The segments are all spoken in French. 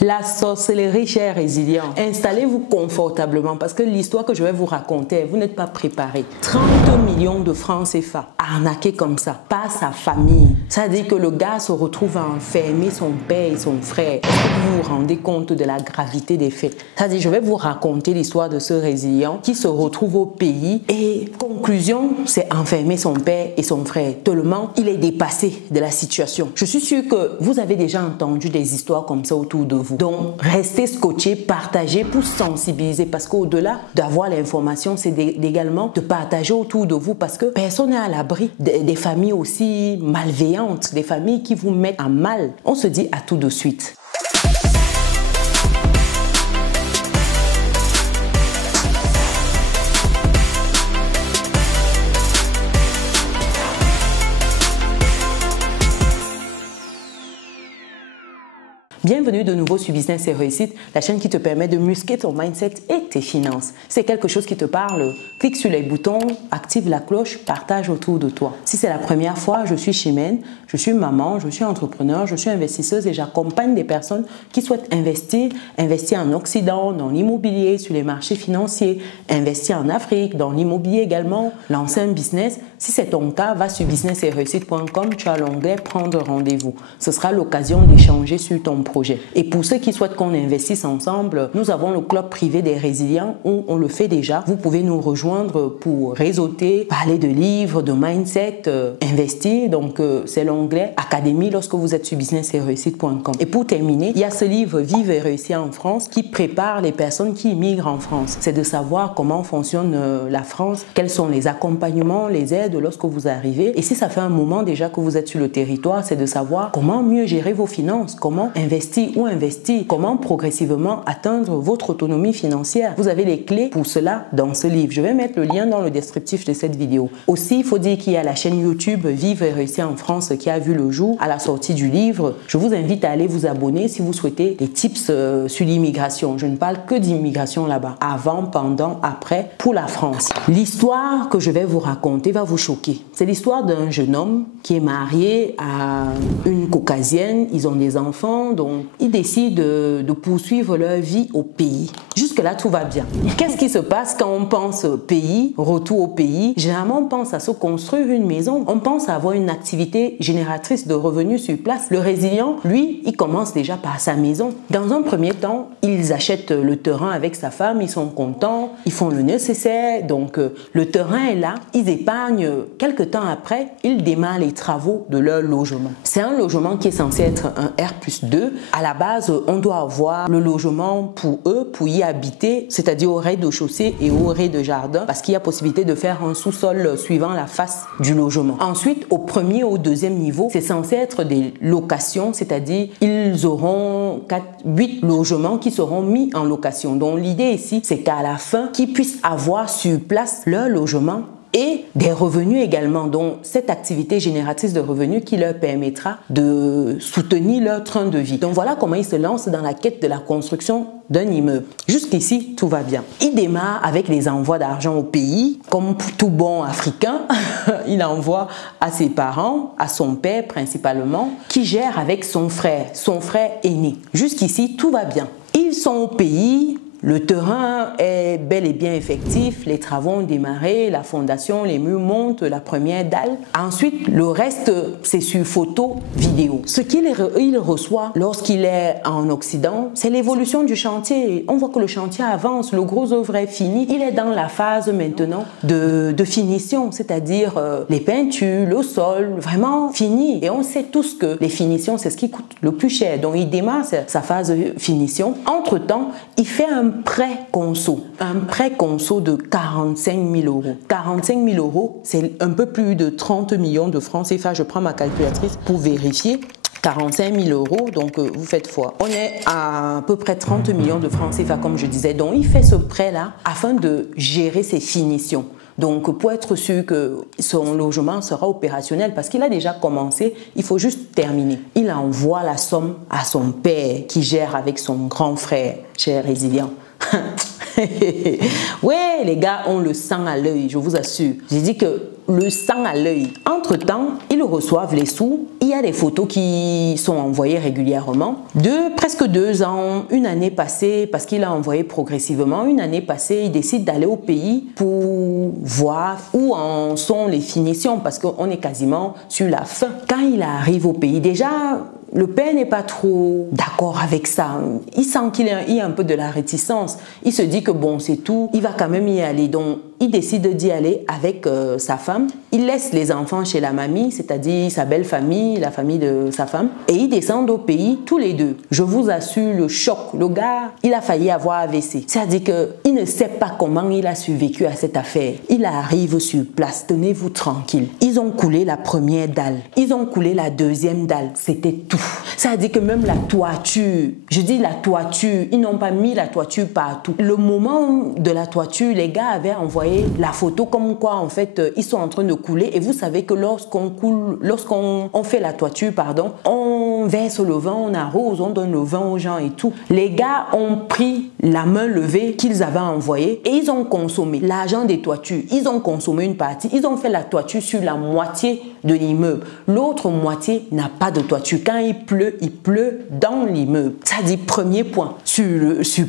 La sorcellerie, chers résilients. Installez-vous confortablement parce que l'histoire que je vais vous raconter, vous n'êtes pas préparés. 30 millions de francs CFA, arnaqués comme ça, par sa famille. Ça veut dire que le gars se retrouve à enfermer son père et son frère. Est-ce que vous vous rendez compte de la gravité des faits? Ça veut dire, je vais vous raconter l'histoire de ce résilient qui se retrouve au pays et conclusion, c'est enfermer son père et son frère. Tellement il est dépassé de la situation. Je suis sûre que vous avez déjà entendu des histoires comme ça autour de vous. Donc, restez scotchés, partagez pour sensibiliser parce qu'au-delà d'avoir l'information, c'est également de partager autour de vous parce que personne n'est à l'abri des familles aussi malveillantes, des familles qui vous mettent à mal. On se dit à tout de suite. Bienvenue de nouveau sur Business et Réussite, la chaîne qui te permet de muscler ton mindset et tes finances. C'est quelque chose qui te parle, clique sur les boutons, active la cloche, partage autour de toi. Si c'est la première fois, je suis Chimène, je suis maman, je suis entrepreneur, je suis investisseuse et j'accompagne des personnes qui souhaitent investir en Occident, dans l'immobilier, sur les marchés financiers, investir en Afrique, dans l'immobilier également, lancer un business. Si c'est ton cas, va sur businessetréussite.com, tu as l'onglet prendre rendez-vous. Ce sera l'occasion d'échanger sur ton projet. Et pour ceux qui souhaitent qu'on investisse ensemble, nous avons le club privé des résilients où on le fait déjà. Vous pouvez nous rejoindre pour réseauter, parler de livres, de mindset, investir. Donc, c'est l'onglet Académie lorsque vous êtes sur businessetréussite.com. Et pour terminer, il y a ce livre Vivre et réussir en France qui prépare les personnes qui immigrent en France. C'est de savoir comment fonctionne la France, quels sont les accompagnements, les aides lorsque vous arrivez. Et si ça fait un moment déjà que vous êtes sur le territoire, c'est de savoir comment mieux gérer vos finances, comment investir ou investir, comment progressivement atteindre votre autonomie financière. Vous avez les clés pour cela dans ce livre. Je vais mettre le lien dans le descriptif de cette vidéo. Aussi, il faut dire qu'il y a la chaîne YouTube Vivre et réussir en France qui a vu le jour à la sortie du livre. Je vous invite à aller vous abonner si vous souhaitez des tips sur l'immigration. Je ne parle que d'immigration là-bas. Avant, pendant, après, pour la France. L'histoire que je vais vous raconter va vous choquer. C'est l'histoire d'un jeune homme qui est marié à une caucasienne. Ils ont des enfants, donc ils décident de poursuivre leur vie au pays. Jusque-là, tout va bien. Qu'est-ce qui se passe quand on pense pays, retour au pays? Généralement, on pense à se construire une maison. On pense à avoir une activité génératrice de revenus sur place. Le résilient, lui, il commence déjà par sa maison. Dans un premier temps, ils achètent le terrain avec sa femme, ils sont contents, ils font le nécessaire. Donc, le terrain est là. Ils épargnent. Quelques temps après, ils démarrent les travaux de leur logement. C'est un logement qui est censé être un R+2. À la base, on doit avoir le logement pour eux, pour y habiter, c'est-à-dire au rez-de-chaussée et au rez-de-jardin, parce qu'il y a possibilité de faire un sous-sol suivant la face du logement. Ensuite, au premier ou au deuxième niveau, c'est censé être des locations, c'est-à-dire ils auront 8 logements qui seront mis en location. Donc l'idée ici, c'est qu'à la fin, qu'ils puissent avoir sur place leur logement et des revenus également, donc cette activité génératrice de revenus qui leur permettra de soutenir leur train de vie. Donc voilà comment ils se lancent dans la quête de la construction d'un immeuble. Jusqu'ici, tout va bien. Il démarre avec les envois d'argent au pays, comme tout bon Africain. Il envoie à ses parents, à son père principalement, qui gère avec son frère aîné. Jusqu'ici, tout va bien. Ils sont au pays. Le terrain est bel et bien effectif, les travaux ont démarré, la fondation, les murs montent, la première dalle. Ensuite, le reste, c'est sur photo, vidéo. Ce qu'il reçoit lorsqu'il est en Occident, c'est l'évolution du chantier. On voit que le chantier avance, le gros œuvre est fini. Il est dans la phase maintenant de finition, c'est-à-dire les peintures, le sol, vraiment fini. Et on sait tous que les finitions, c'est ce qui coûte le plus cher. Donc, il démarre sa phase de finition. Entre-temps, il fait un prêt conso de 45 000 euros. 45 000 euros, c'est un peu plus de 30 millions de francs CFA. Je prends ma calculatrice pour vérifier. 45 000 euros, donc vous faites fois. On est à peu près 30 millions de francs CFA, comme je disais. Donc, il fait ce prêt-là afin de gérer ses finitions. Donc, pour être sûr que son logement sera opérationnel, parce qu'il a déjà commencé, il faut juste terminer. Il envoie la somme à son père qui gère avec son grand frère, cher résilient. Ouais, les gars ont le sang à l'œil, je vous assure. J'ai dit que le sang à l'œil. Entre-temps, ils reçoivent les sous. Il y a des photos qui sont envoyées régulièrement. Presque 2 ans, une année passée, parce qu'il a envoyé progressivement, une année passée, il décide d'aller au pays pour voir où en sont les finitions, parce qu'on est quasiment sur la fin. Quand il arrive au pays, déjà, le père n'est pas trop d'accord avec ça. Il sent qu'il y a un peu de la réticence. Il se dit que bon, c'est tout, il va quand même y aller. Donc, il décide d'y aller avec sa femme. Il laisse les enfants chez la mamie, c'est-à-dire sa belle famille, la famille de sa femme. Et ils descendent au pays tous les deux. Je vous assure, le choc. Le gars, il a failli avoir AVC. C'est-à-dire qu'il ne sait pas comment il a survécu à cette affaire. Il arrive sur place, tenez-vous tranquille. Ils ont coulé la première dalle. Ils ont coulé la deuxième dalle. C'était tout. C'est-à-dire que même la toiture, je dis la toiture, ils n'ont pas mis la toiture partout. Le moment de la toiture, les gars avaient envoyé la photo comme quoi en fait ils sont en train de couler. Et vous savez que lorsqu'on fait la toiture, pardon, on verse le vin, on arrose, on donne le vin aux gens et tout. Les gars ont pris la main levée qu'ils avaient envoyée et ils ont consommé l'argent des toitures. Ils ont consommé une partie. Ils ont fait la toiture sur la moitié de l'immeuble. L'autre moitié n'a pas de toiture. Quand il pleut dans l'immeuble. Ça dit premier point sur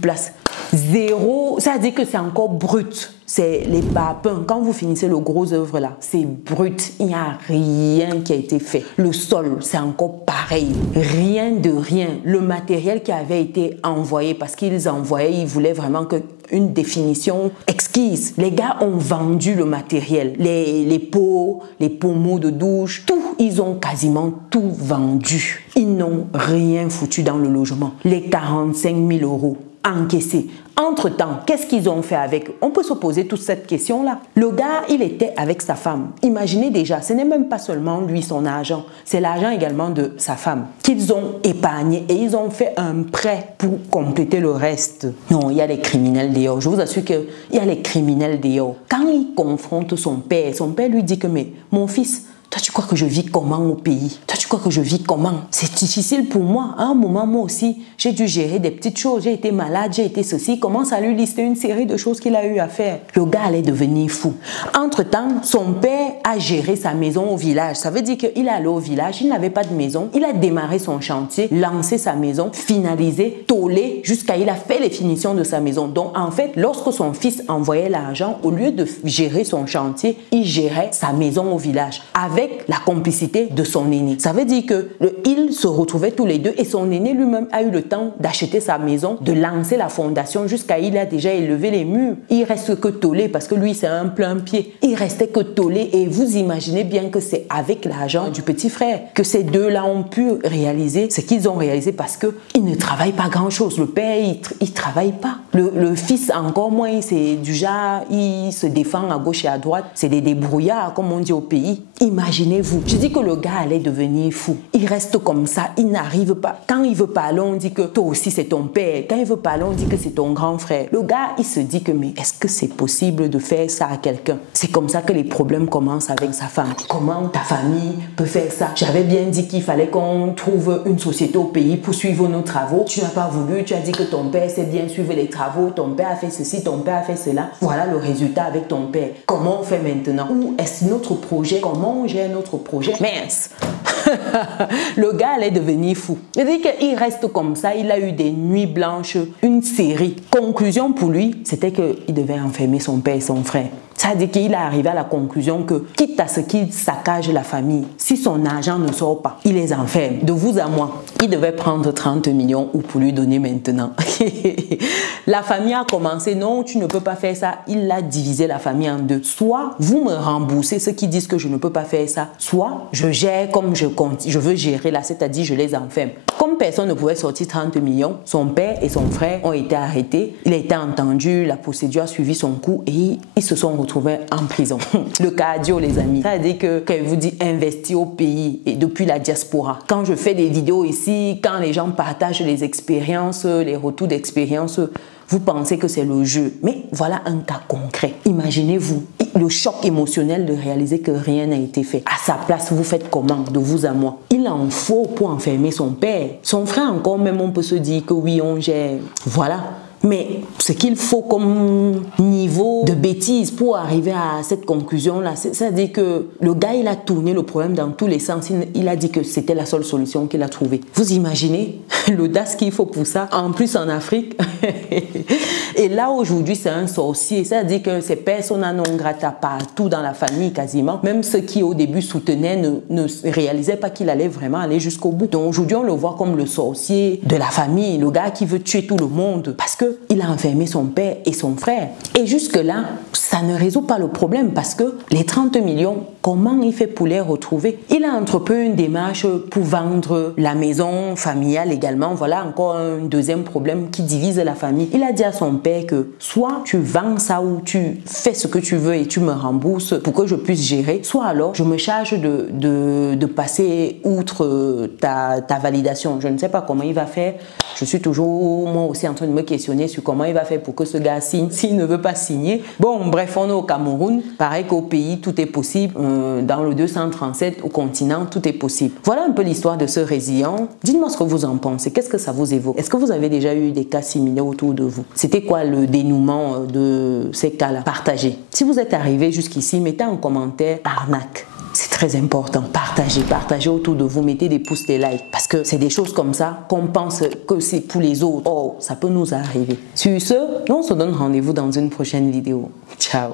place. Zéro, ça dit que c'est encore brut. C'est les parpaings. Quand vous finissez le gros œuvre là, c'est brut. Il n'y a rien qui a été fait. Le sol, c'est encore pareil. Rien de rien. Le matériel qui avait été envoyé, parce qu'ils envoyaient, ils voulaient vraiment une définition exquise. Les gars ont vendu le matériel. Les pots, les pommeaux de douche, tout. Ils ont quasiment tout vendu. Ils n'ont rien foutu dans le logement. Les 45 000 € encaissés. Entre-temps, qu'est-ce qu'ils ont fait avec? On peut se poser toute cette question-là. Le gars, il était avec sa femme. Imaginez déjà, ce n'est même pas seulement lui, son argent. C'est l'argent également de sa femme qu'ils ont épargné et ils ont fait un prêt pour compléter le reste. Non, il y a les criminels dehors. Je vous assure qu'il y a les criminels dehors. Quand il confronte son père lui dit que mais mon fils, toi, tu crois que je vis comment au pays? Toi, tu crois que je vis comment? C'est difficile pour moi. À un moment, moi aussi, j'ai dû gérer des petites choses. J'ai été malade, j'ai été ceci. Il commence à lui lister une série de choses qu'il a eu à faire. Le gars allait devenir fou. Entre-temps, son père a géré sa maison au village. Ça veut dire qu'il est allé au village, il n'avait pas de maison. Il a démarré son chantier, lancé sa maison, finalisé, tôlé, jusqu'à il a fait les finitions de sa maison. Donc, en fait, lorsque son fils envoyait l'argent, au lieu de gérer son chantier, il gérait sa maison au village. Avec la complicité de son aîné. Ça veut dire qu'ils se retrouvaient tous les deux et son aîné lui-même a eu le temps d'acheter sa maison, de lancer la fondation jusqu'à il a déjà élevé les murs. Il reste que tôler parce que lui c'est un plein pied. Il restait que tôler et vous imaginez bien que c'est avec l'argent du petit frère que ces deux-là ont pu réaliser ce qu'ils ont réalisé parce qu'ils ne travaillent pas grand-chose. Le père, il travaille pas. Le fils encore moins, c'est du genre, il se défend à gauche et à droite. C'est des débrouillards comme on dit au pays. Imaginez-vous, je dis que le gars allait devenir fou. Il reste comme ça, il n'arrive pas. Quand il veut parler, on dit que toi aussi c'est ton père. Quand il veut parler, on dit que c'est ton grand frère. Le gars, il se dit que mais est-ce que c'est possible de faire ça à quelqu'un? C'est comme ça que les problèmes commencent avec sa femme. Comment ta famille peut faire ça? J'avais bien dit qu'il fallait qu'on trouve une société au pays pour suivre nos travaux. Tu n'as pas voulu, tu as dit que ton père sait bien suivre les travaux. Ton père a fait ceci, ton père a fait cela. Voilà le résultat avec ton père. Comment on fait maintenant? Où est-ce notre projet? Comment on gère notre projet? Mince. Le gars allait devenir fou. Il dit qu'il reste comme ça. Il a eu des nuits blanches, une série. Conclusion pour lui, c'était qu'il devait enfermer son père et son frère. Ça veut dire qu'il est arrivé à la conclusion que, quitte à ce qu'il saccage la famille, si son argent ne sort pas, il les enferme. De vous à moi, il devait prendre 30 millions ou pour lui donner maintenant. La famille a commencé, non, tu ne peux pas faire ça. Il a divisé la famille en deux. Soit vous me remboursez ceux qui disent que je ne peux pas faire ça, soit je gère comme je veux gérer là, c'est-à-dire je les enferme. Comme personne ne pouvait sortir 30 millions, son père et son frère ont été arrêtés. Il a été entendu, la procédure a suivi son cours et ils se sont retrouvés en prison. Le cardio, les amis. Ça veut dire que quand je vous dis investir au pays et depuis la diaspora. Quand je fais des vidéos ici, quand les gens partagent les expériences, les retours d'expérience, vous pensez que c'est le jeu. Mais voilà un cas concret. Imaginez-vous le choc émotionnel de réaliser que rien n'a été fait. À sa place, vous faites comment? De vous à moi. Il en faut pour enfermer son père. Son frère encore même, on peut se dire que oui, on gère. Voilà. Mais ce qu'il faut comme niveau de bêtise pour arriver à cette conclusion-là, c'est-à-dire que le gars, il a tourné le problème dans tous les sens. Il a dit que c'était la seule solution qu'il a trouvée. Vous imaginez l'audace qu'il faut pour ça, en plus en Afrique. Et là, aujourd'hui, c'est un sorcier. C'est-à-dire que c'est persona non grata partout dans la famille, quasiment. Même ceux qui, au début, soutenaient ne réalisaient pas qu'il allait vraiment aller jusqu'au bout. Donc aujourd'hui, on le voit comme le sorcier de la famille, le gars qui veut tuer tout le monde parce qu'il a enfermé son père et son frère. Et jusque-là, ça ne résout pas le problème parce que les 30 millions, comment il fait pour les retrouver? Il a entrepris une démarche pour vendre la maison familiale également. Voilà encore un deuxième problème qui divise la famille. Il a dit à son père que soit tu vends ça ou tu fais ce que tu veux et tu me rembourses pour que je puisse gérer, soit alors je me charge de passer outre ta validation. Je ne sais pas comment il va faire. Je suis toujours moi aussi en train de me questionner sur comment il va faire pour que ce gars signe s'il ne veut pas signer. Bon, bref, on est au Cameroun. Pareil qu'au pays, tout est possible. Dans le 237, au continent, tout est possible. Voilà un peu l'histoire de ce résilient. Dites-moi ce que vous en pensez. Qu'est-ce que ça vous évoque? Est-ce que vous avez déjà eu des cas similaires autour de vous? C'était quoi le dénouement de ces cas-là? Partagez. Si vous êtes arrivé jusqu'ici, mettez en commentaire arnaque. C'est très important. Partagez autour de vous, mettez des pouces, des likes. Parce que c'est des choses comme ça qu'on pense que c'est pour les autres. Oh, ça peut nous arriver. Sur ce, on se donne rendez-vous dans une prochaine vidéo. Ciao.